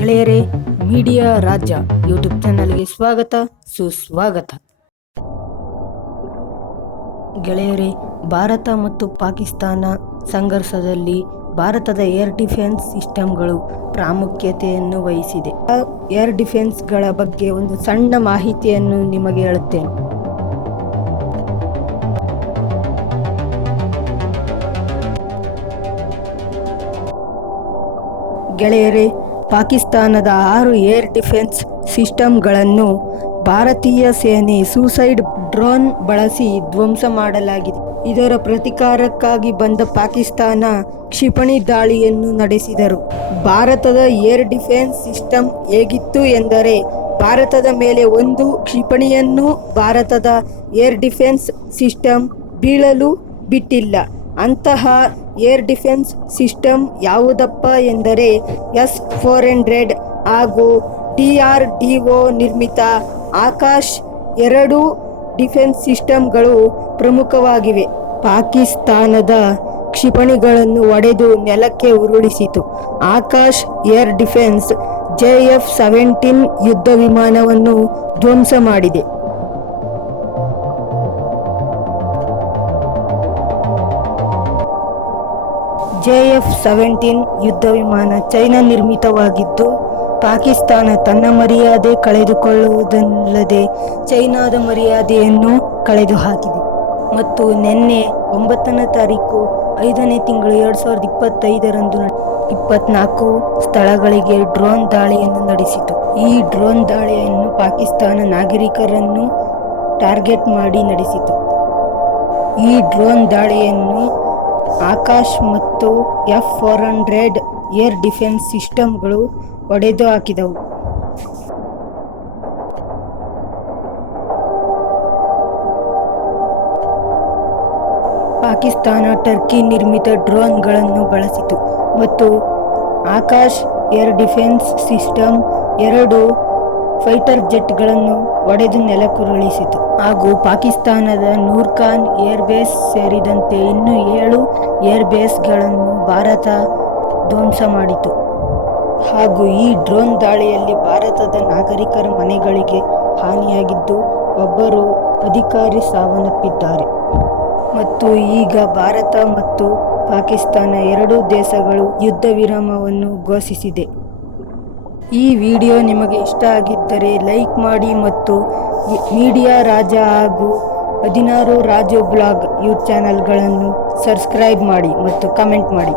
ಗೆಳೆಯರೇ, ಮೀಡಿಯಾ ರಾಜ್ಯ ಯೂಟ್ಯೂಬ್ ಚಾನಲ್ಗೆ ಸ್ವಾಗತ ಸುಸ್ವಾಗತ. ಗೆಳೆಯರೇ, ಭಾರತ ಮತ್ತು ಪಾಕಿಸ್ತಾನ ಸಂಘರ್ಷದಲ್ಲಿ ಭಾರತದ ಏರ್ ಡಿಫೆನ್ಸ್ ಸಿಸ್ಟಮ್ಗಳು ಪ್ರಾಮುಖ್ಯತೆಯನ್ನು ವಹಿಸಿದೆ. ಆ ಏರ್ ಡಿಫೆನ್ಸ್ಗಳ ಬಗ್ಗೆ ಒಂದು ಸಣ್ಣ ಮಾಹಿತಿಯನ್ನು ನಿಮಗೆ ಹೇಳುತ್ತೇನೆ. ಗೆಳೆಯರೇ, ಪಾಕಿಸ್ತಾನದ 6 ಏರ್ ಡಿಫೆನ್ಸ್ ಸಿಸ್ಟಮ್ಗಳನ್ನು ಭಾರತೀಯ ಸೇನೆ ಸೂಸೈಡ್ ಡ್ರೋನ್ ಬಳಸಿ ಧ್ವಂಸ ಮಾಡಲಾಗಿದೆ. ಇದರ ಪ್ರತೀಕಾರಕ್ಕಾಗಿ ಬಂದ ಪಾಕಿಸ್ತಾನ ಕ್ಷಿಪಣಿ ದಾಳಿಯನ್ನು ನಡೆಸಿದರು. ಭಾರತದ ಏರ್ ಡಿಫೆನ್ಸ್ ಸಿಸ್ಟಮ್ ಹೇಗಿತ್ತು ಎಂದರೆ, ಭಾರತದ ಮೇಲೆ ಒಂದು ಕ್ಷಿಪಣಿಯನ್ನು ಭಾರತದ ಏರ್ ಡಿಫೆನ್ಸ್ ಸಿಸ್ಟಮ್ ಬೀಳಲು ಬಿಟ್ಟಿಲ್ಲ. ಅಂತಹ ಏರ್ ಡಿಫೆನ್ಸ್ ಸಿಸ್ಟಮ್ ಯಾವುದಪ್ಪ ಎಂದರೆ S-400 ಹಾಗೂ DRDO ನಿರ್ಮಿತ ಆಕಾಶ್ 2 ಡಿಫೆನ್ಸ್ ಸಿಸ್ಟಮ್ಗಳು ಪ್ರಮುಖವಾಗಿವೆ. ಪಾಕಿಸ್ತಾನದ ಕ್ಷಿಪಣಿಗಳನ್ನು ಹೊಡೆದು ನೆಲಕ್ಕೆ ಉರುಳಿಸಿತು. ಆಕಾಶ್ ಏರ್ ಡಿಫೆನ್ಸ್ JF-17 ಯುದ್ಧ ವಿಮಾನವನ್ನು ಧ್ವಂಸ ಮಾಡಿದೆ. JF-17 ಯುದ್ಧ ವಿಮಾನ ಚೈನಾ ನಿರ್ಮಿತವಾಗಿದ್ದು, ಪಾಕಿಸ್ತಾನ ತನ್ನ ಮರ್ಯಾದೆ ಕಳೆದುಕೊಳ್ಳುವುದಲ್ಲದೆ ಚೈನಾದ ಮರ್ಯಾದೆಯನ್ನು ಕಳೆದು ಹಾಕಿದೆ ಮತ್ತು ನಿನ್ನೆ 9ನೇ ತಾರೀಕು 5ನೇ ತಿಂಗಳು 2025ರಂದು 24 ಸ್ಥಳಗಳಿಗೆ ಡ್ರೋನ್ ದಾಳಿಯನ್ನು ನಡೆಸಿತು. ಈ ಡ್ರೋನ್ ದಾಳಿಯನ್ನು ಪಾಕಿಸ್ತಾನ ನಾಗರಿಕರನ್ನು ಟಾರ್ಗೆಟ್ ಮಾಡಿ ನಡೆಸಿತು. ಈ ಡ್ರೋನ್ ದಾಳಿಯನ್ನು ಆಕಾಶ್ ಮತ್ತು F-400 ಏರ್ ಡಿಫೆನ್ಸ್ ಸಿಸ್ಟಮ್ಗಳು ಹೊಡೆದು ಹಾಕಿದವು. ಪಾಕಿಸ್ತಾನ ಟರ್ಕಿ ನಿರ್ಮಿತ ಡ್ರೋನ್ಗಳನ್ನು ಬಳಸಿತು ಮತ್ತು Akash air defence system 2 fighter ಜೆಟ್ಗಳನ್ನು ಹೊಡೆದು ನೆಲಕ್ಕುರುಳಿಸಿತು ಹಾಗೂ ಪಾಕಿಸ್ತಾನದ ನೂರ್ಖಾನ್ ಏರ್ ಬೇಸ್ ಸೇರಿದಂತೆ ಇನ್ನೂ 7 ಏರ್ ಬೇಸ್ಗಳನ್ನು ಭಾರತ ಧ್ವಂಸ ಮಾಡಿತು. ಹಾಗೂ ಈ ಡ್ರೋನ್ ದಾಳಿಯಲ್ಲಿ ಭಾರತದ ನಾಗರಿಕರ ಮನೆಗಳಿಗೆ ಹಾನಿಯಾಗಿದ್ದು, ಒಬ್ಬರು ಅಧಿಕಾರಿ ಸಾವನ್ನಪ್ಪಿದ್ದಾರೆ. ಮತ್ತು ಈಗ ಭಾರತ ಮತ್ತು ಪಾಕಿಸ್ತಾನ 2 ದೇಶಗಳು ಯುದ್ಧ ವಿರಾಮವನ್ನು ಘೋಷಿಸಿದೆ. ಈ ವಿಡಿಯೋ ನಿಮಗೆ ಇಷ್ಟ ಆಗಿದ್ದರೆ ಲೈಕ್ ಮಾಡಿ ಮತ್ತು ಮೀಡಿಯಾ ರಾಜ ಹಾಗೂ 16 ರಾಜು ಬ್ಲಾಗ್ ಯೂಟ್ಯೂಬ್ ಚಾನಲ್ಗಳನ್ನು ಸಬ್ಸ್ಕ್ರೈಬ್ ಮಾಡಿ ಮತ್ತು ಕಮೆಂಟ್ ಮಾಡಿ.